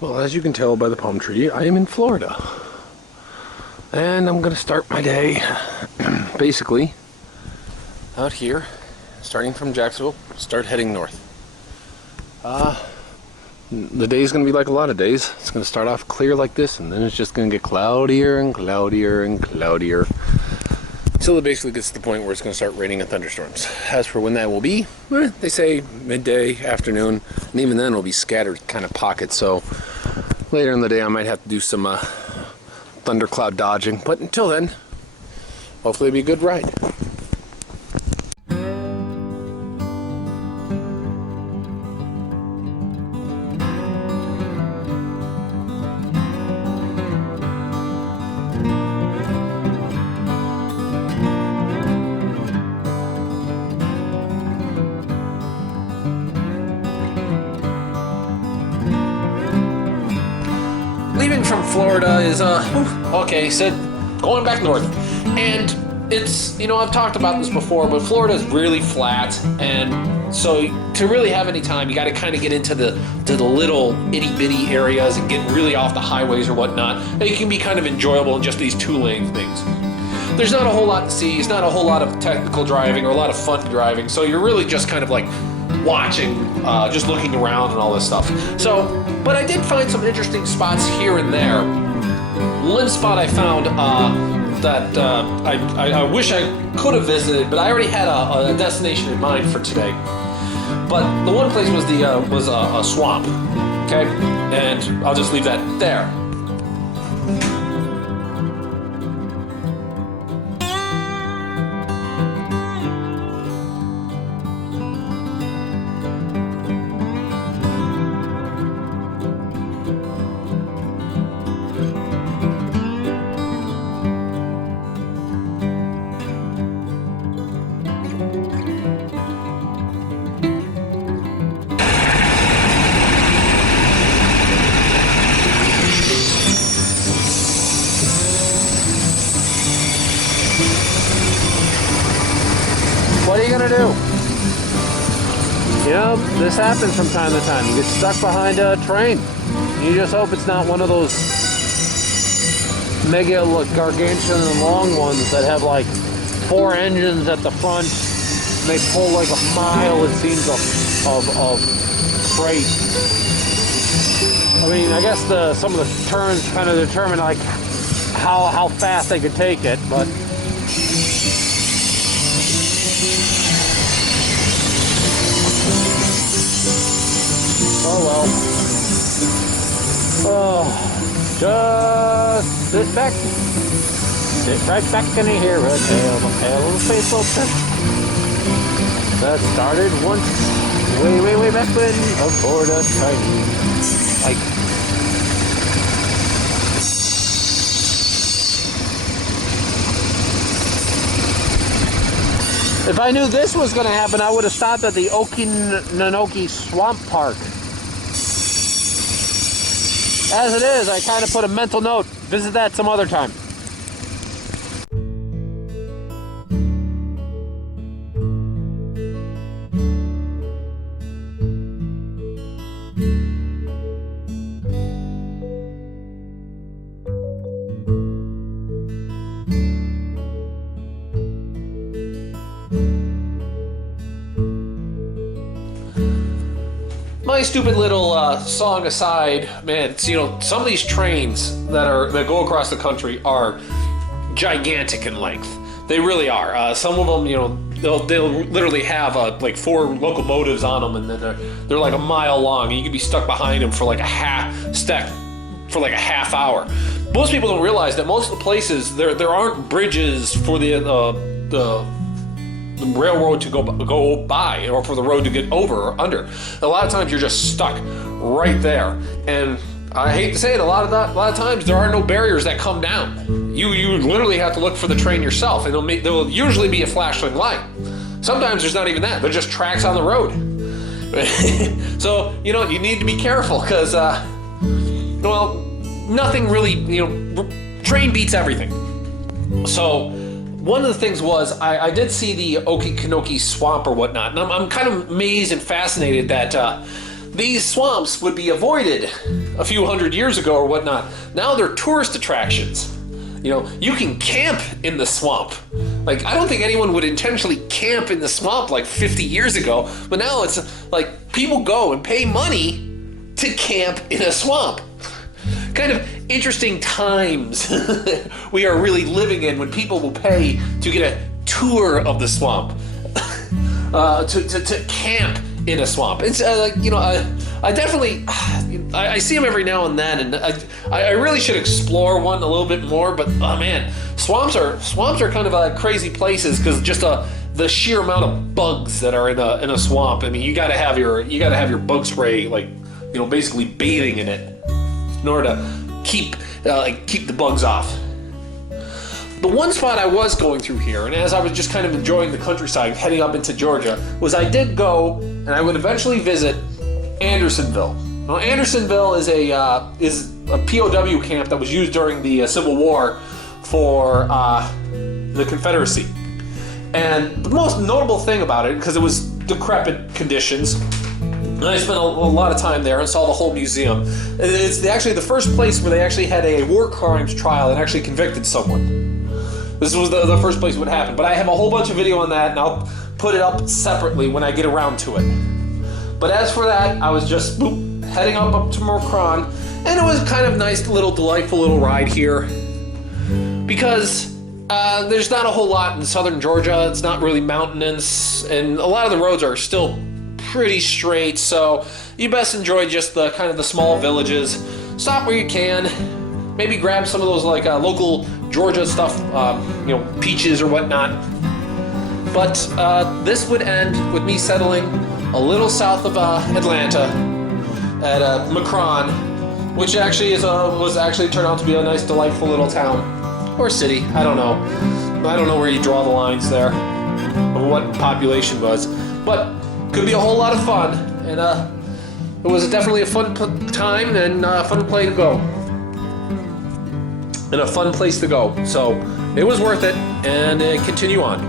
Well, as you can tell by the palm tree, I am in Florida. And I'm going to start my day basically out here, starting from Jacksonville, start heading north. The day's going to be like a lot of days. It's going to start off clear like this, and then it's just going to get cloudier and cloudier and cloudier. Till it basically gets to the point where it's going to start raining and thunderstorms. As for when that will be, they say midday, afternoon, and even then it'll be scattered kind of pockets. So later in the day I might have to do some thundercloud dodging. But until then, hopefully it'll be a good ride. Leaving from Florida is, okay, so going back north. And it's, you know, I've talked about this before, but Florida is really flat. And so to really have any time, you got to kind of get into the little itty bitty areas and get really off the highways or whatnot. And it can be kind of enjoyable in just these 2-lane things. There's not a whole lot to see. It's not a whole lot of technical driving or a lot of fun driving. So you're really just kind of like watching, just looking around and all this stuff. So, but I did find some interesting spots here and there. One spot I found that I wish I could have visited, but I already had a destination in mind for today. But the one place was a swamp, okay? And I'll just leave that there. What are you gonna do? You know, this happens from time to time. You get stuck behind a train. You just hope it's not one of those mega gargantuan long ones that have like 4 engines at the front. They pull like a mile, it seems, of freight. I mean, I guess some of the turns kind of determine like how fast they could take it, but oh well. Oh, just sit back. Sit right back and hear a tale of a faithful trip that started once way back when aboard a train. Like, if I knew this was going to happen, I would have stopped at the Okefenokee Swamp Park. As it is, I kind of put a mental note. Visit that some other time. My stupid little song aside, man, it's, you know, some of these trains that go across the country are gigantic in length. They really are. Some of them, you know, they'll literally have like 4 locomotives on them, and then they're like a mile long, and you can be stuck behind them for like a half hour. Most people don't realize that most of the places there aren't bridges for the railroad to go by, or for the road to get over or under. A lot of times you're just stuck right there, and I hate to say it, a lot of times there are no barriers that come down. You literally have to look for the train yourself, and there'll usually be a flashing light. Sometimes there's not even that. They're just tracks on the road. So, you know, you need to be careful, because well, nothing really, you know, train beats everything. So one of the things was, I did see the Okefenokee Swamp or whatnot, and I'm kind of amazed and fascinated that these swamps would be avoided a few hundred years ago or whatnot. Now they're tourist attractions. You know, you can camp in the swamp. Like, I don't think anyone would intentionally camp in the swamp like 50 years ago, but now it's like people go and pay money to camp in a swamp. Kind of interesting times we are really living in when people will pay to get a tour of the swamp, to camp in a swamp. It's like, you know, I definitely, I see them every now and then, and I really should explore one a little bit more. But oh man, swamps are kind of crazy places because just the sheer amount of bugs that are in a swamp. I mean, you gotta have your bug spray, like, you know, basically bathing in it in order to keep the bugs off. The one spot I was going through here, and as I was just kind of enjoying the countryside, heading up into Georgia, was I did go, and I would eventually visit Andersonville. Now, Andersonville is a POW camp that was used during the Civil War for the Confederacy. And the most notable thing about it, because it was decrepit conditions, and I spent a lot of time there and saw the whole museum. It's actually the first place where they actually had a war crimes trial and actually convicted someone. This was the first place it would happen. But I have a whole bunch of video on that, and I'll put it up separately when I get around to it. But as for that, I was just heading up to Macron, and it was kind of nice, delightful little ride here. Because there's not a whole lot in southern Georgia. It's not really mountainous, and a lot of the roads are still pretty straight, so you best enjoy just the kind of the small villages. Stop where you can, maybe grab some of those local Georgia stuff, you know, peaches or whatnot. But this would end with me settling a little south of Atlanta at Macron, which actually was turned out to be a nice, delightful little town or city. I don't know where you draw the lines there of what population was, but could be a whole lot of fun, and it was definitely a fun time and a fun place to go. And a fun place to go. So it was worth it, and continue on.